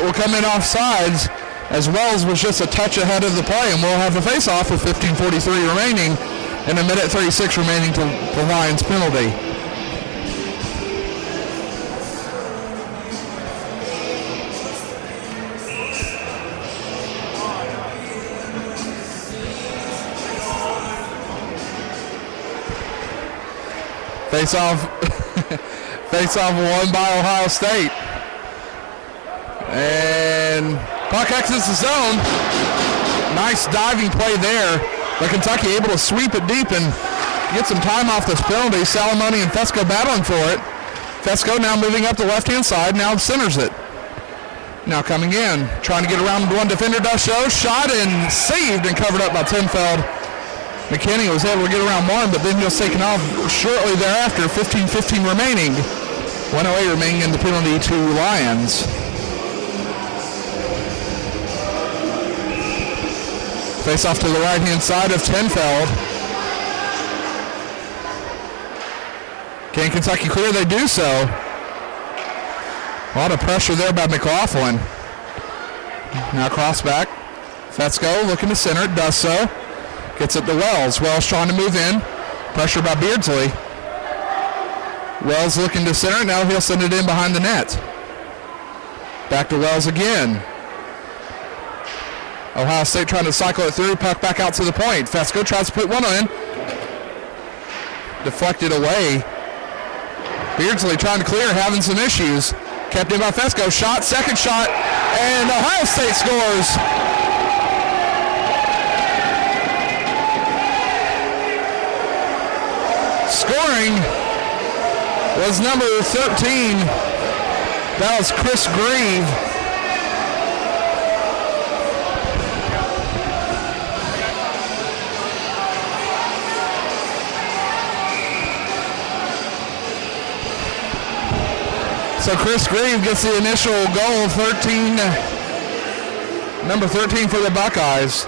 State will come in off sides, as Wells was just a touch ahead of the play, and we'll have a face-off with 15:43 remaining and a minute 36 remaining to the Lions penalty. Face-off won by Ohio State. And puck exits the zone. Nice diving play there. But Kentucky able to sweep it deep and get some time off this penalty. Salamone and Fesco battling for it. Fesco now moving up the left-hand side, now centers it. Now coming in, trying to get around one defender, does so. Shot and saved and covered up by Tenfeld. McKinney was able to get around one, but then he was taken off shortly thereafter. 15:15 remaining. 1:08 remaining in the penalty to Lions. Face off to the right-hand side of Tenfeld. Can Kentucky clear? They do so. A lot of pressure there by McLaughlin. Now cross back. Fesco looking to center it, does so. Gets it to Wells. Wells trying to move in. Pressure by Beardsley. Wells looking to center it. Now he'll send it in behind the net. Back to Wells again. Ohio State trying to cycle it through. Puck back out to the point. Fesco tries to put one in. Deflected away. Beardsley trying to clear, having some issues. Kept in by Fesco. Shot, second shot, and Ohio State scores. Scoring was number 13. That was Chris Grieve. So Chris Grieve gets the initial goal, number 13 for the Buckeyes.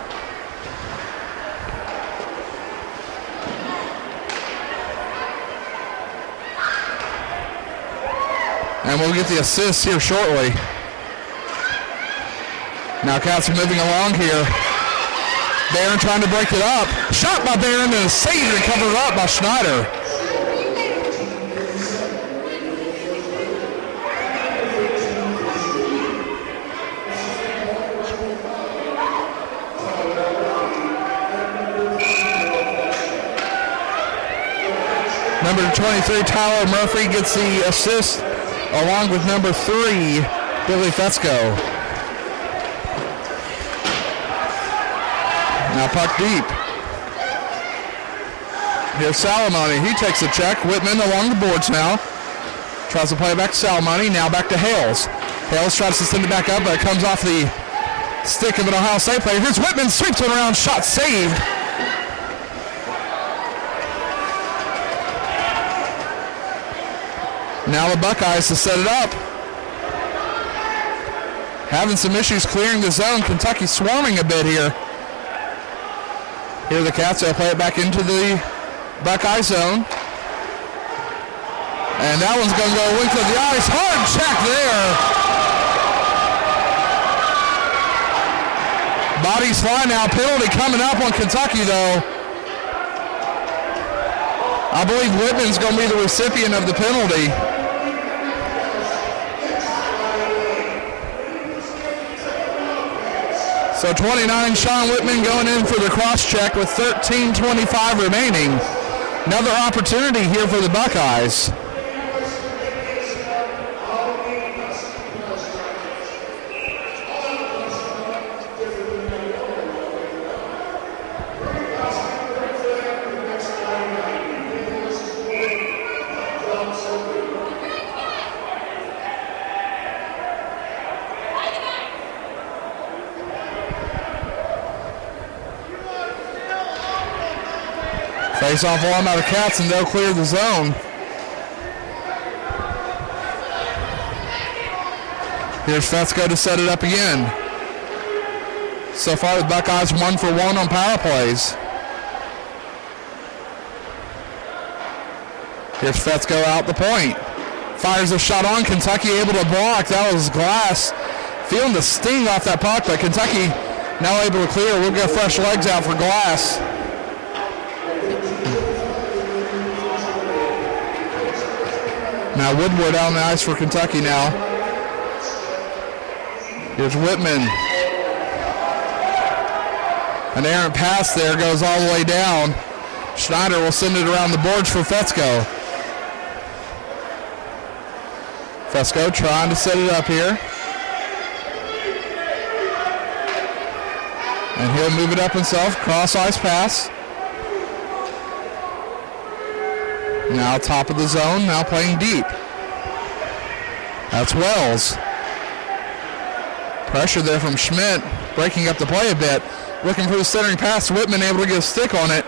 And we'll get the assist here shortly. Now Cats are moving along here. Barron trying to break it up. Shot by Barron and saved and covered up by Schneider. Number 23, Tyler Murphy, gets the assist along with number 3, Billy Fesco. Now puck deep. Here's Salamone. He takes a check. Whitman along the boards now. Tries to play it back to Salamone. Now back to Hales. Hales tries to send it back up, but it comes off the stick of an Ohio State player. Here's Whitman. Sweeps it around. Shot saved. Now the Buckeyes to set it up. Having some issues clearing the zone. Kentucky swarming a bit here. Here the Cats will play it back into the Buckeye zone. And that one's going to go length of the ice. Hard check there. Bodies fly now. Penalty coming up on Kentucky though. I believe Whitman's going to be the recipient of the penalty. So 29, Sean Whitman going in for the cross-check with 13:25 remaining. Another opportunity here for the Buckeyes. Face off one by the Cats and they'll clear the zone. Here's Fesco to set it up again. So far the Buckeyes 1 for 1 on power plays. Here's Fesco out the point. Fires a shot on. Kentucky able to block. That was glass. feeling the sting off that puck, but Kentucky now able to clear. We'll get fresh legs out for Glass. Now Woodward out on the ice for Kentucky now. Here's Whitman. An errant pass there, goes all the way down. Schneider will send it around the boards for Fetzko. Fetzko trying to set it up here. And he'll move it up himself, cross ice pass. Now top of the zone, now playing deep. That's Wells. Pressure there from Schmidt, breaking up the play a bit. Looking for the centering pass, Whitman able to get a stick on it.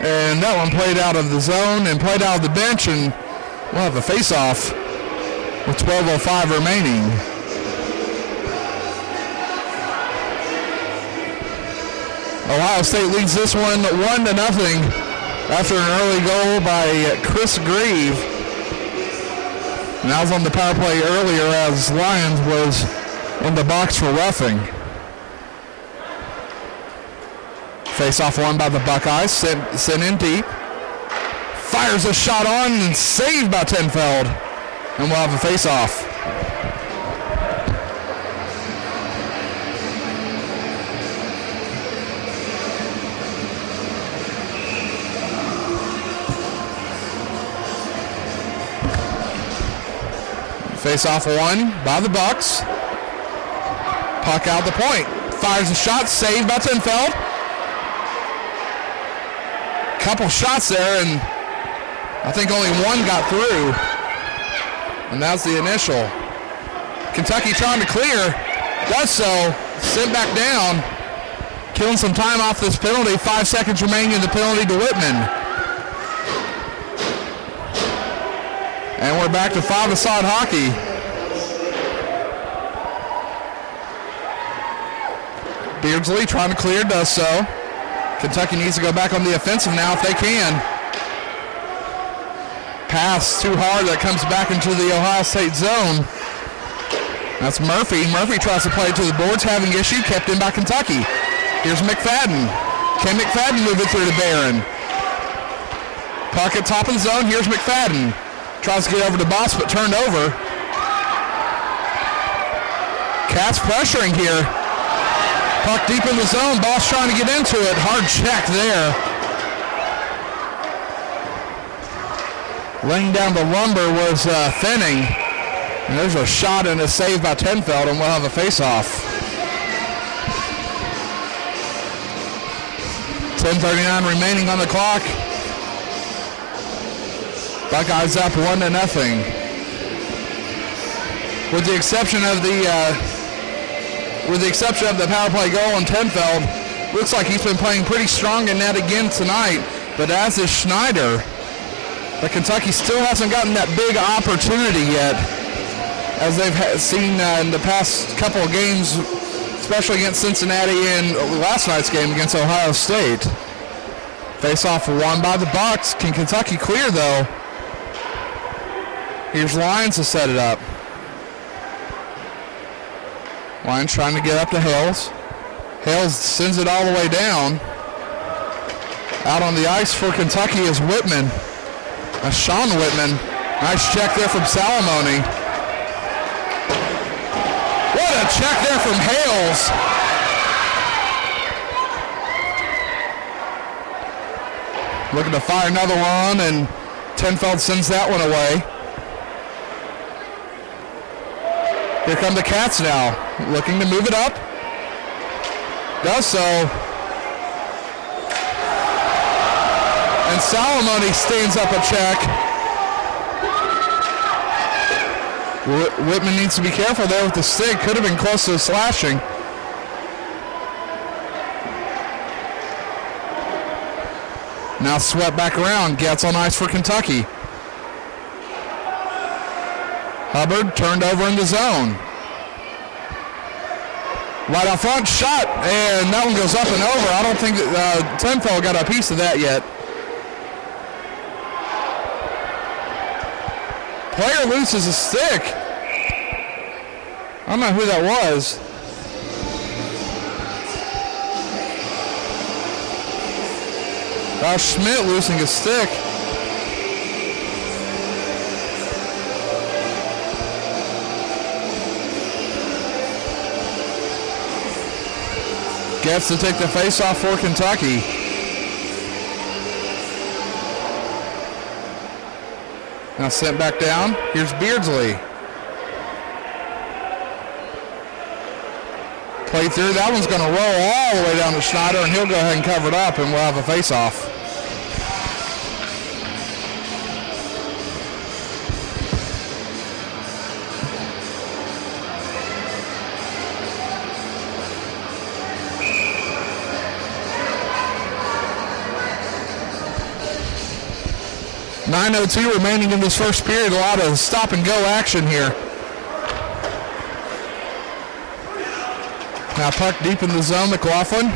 And that one played out of the zone and played out of the bench, and we'll have a face-off with 12:05 remaining. Ohio State leads this one 1-0 after an early goal by Chris Grieve. And that was on the power play earlier as Lyons was in the box for roughing. Face-off won by the Buckeyes, sent in deep. Fires a shot on and saved by Tenfeld. And we'll have a face-off. Face-off won by the Bucks. Puck out the point. Fires a shot, saved by Tenfeld. Couple shots there, and I think only one got through. And that's the initial. Kentucky trying to clear. Does so. Sent back down. Killing some time off this penalty. 5 seconds remaining in the penalty to Whitman. And we're back to five-a-side hockey. Beardsley trying to clear, does so. Kentucky needs to go back on the offensive now if they can. Pass too hard, that comes back into the Ohio State zone. That's Murphy. Murphy tries to play it to the boards, having issue, kept in by Kentucky. Here's McFadden. Can McFadden move it through to Barron? Puck at top of the zone, here's McFadden. Tries to get over to Boss, but turned over. Cats pressuring here. Puck deep in the zone. Boss trying to get into it. Hard check there. Laying down the lumber was Thinning. And there's a shot and a save by Tenfeld, and we'll have a face-off. 10:39 remaining on the clock. Buckeyes up 1-0. With the exception of the power play goal on Tenfeld, looks like he's been playing pretty strong in net again tonight. But as is Schneider, but Kentucky still hasn't gotten that big opportunity yet, as they've seen in the past couple of games, especially against Cincinnati and last night's game against Ohio State. Face-off won by the Bucks. Can Kentucky clear though? Here's Lyons to set it up. Lyons trying to get up to Hales. Hales sends it all the way down. Out on the ice for Kentucky is Whitman. That's Sean Whitman. Nice check there from Salamone. What a check there from Hales. Looking to fire another one, and Tenfeld sends that one away. Here come the Cats now, looking to move it up. Does so. And Salamone stands up a check. Whitman needs to be careful there with the stick. Could have been close to slashing. Now swept back around. Gets on ice for Kentucky. Hubbard turned over in the zone. Right out front, shot, and that one goes up and over. I don't think that Tenfeld got a piece of that yet. Player loses a stick. I don't know who that was. Schmidt losing his stick. Gets to take the face-off for Kentucky. Now sent back down. Here's Beardsley. Play through. That one's going to roll all the way down to Schneider, and he'll go ahead and cover it up, and we'll have a face-off. .9:02 remaining in this first period. A lot of stop-and-go action here. Now puck deep in the zone, McLaughlin.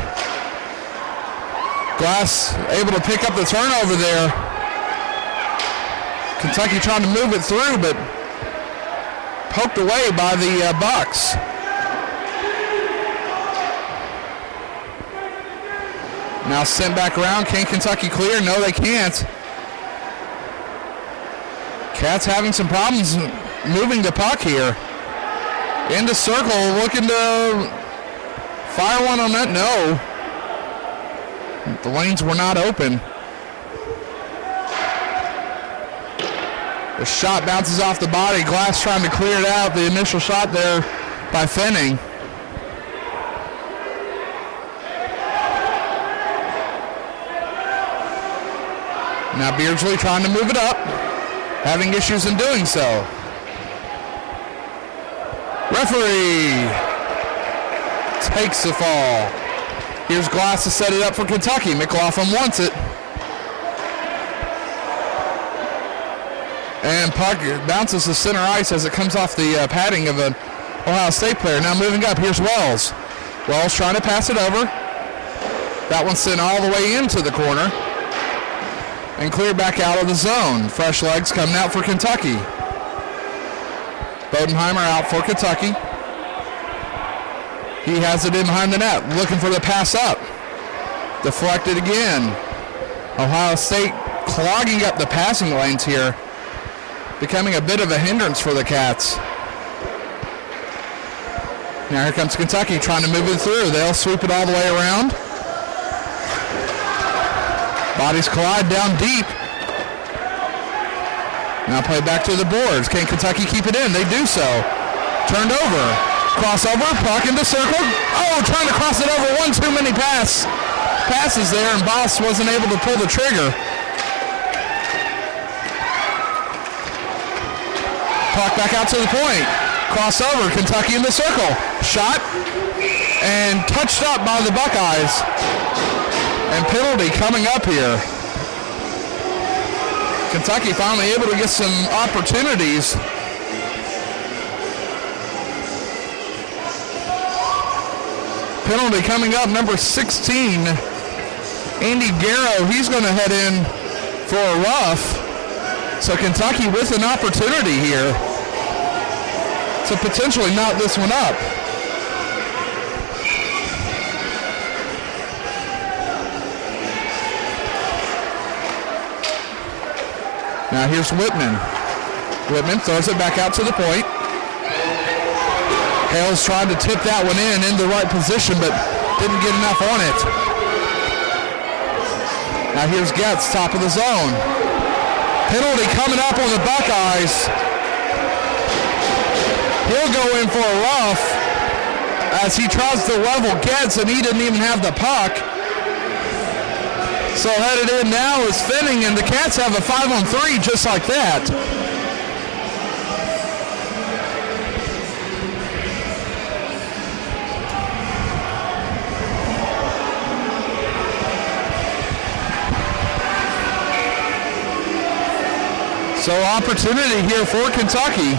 Glass able to pick up the turnover there. Kentucky trying to move it through, but poked away by the Bucks. Now sent back around. Can Kentucky clear? No, they can't. Cats having some problems moving the puck here. Into circle, looking to fire one on that. No. The lanes were not open. The shot bounces off the body. Glass trying to clear it out. The initial shot there by Fenning. Now Beardsley trying to move it up. Having issues in doing so. Referee takes the fall. Here's Glass to set it up for Kentucky. McLaughlin wants it. And puck bounces to center ice as it comes off the padding of an Ohio State player. Now moving up, here's Wells. Wells trying to pass it over. That one's sent all the way into the corner. And cleared back out of the zone. Fresh legs coming out for Kentucky. Bodenheimer out for Kentucky. He has it in behind the net, looking for the pass up. Deflected again. Ohio State clogging up the passing lanes here, becoming a bit of a hindrance for the Cats. Now here comes Kentucky trying to move it through. They'll sweep it all the way around. Bodies collide down deep. Now play back to the boards. Can Kentucky keep it in? They do so. Turned over. Crossover, puck into circle. Oh, trying to cross it over. One too many passes there, and Boss wasn't able to pull the trigger. Puck back out to the point. Crossover, Kentucky in the circle. Shot, and touched up by the Buckeyes. And penalty coming up here. Kentucky finally able to get some opportunities. Penalty coming up, number 16, Andy Garrow. He's going to head in for a rough. So Kentucky with an opportunity here to potentially knot this one up. Now here's Whitman. Whitman throws it back out to the point. Hales tried to tip that one in the right position, but didn't get enough on it. Now here's Getz, top of the zone. Penalty coming up on the Buckeyes. He'll go in for a rough as he tries to level Getz, and he didn't even have the puck. So headed in now is Fenning, and the Cats have a 5-on-3 just like that. So opportunity here for Kentucky.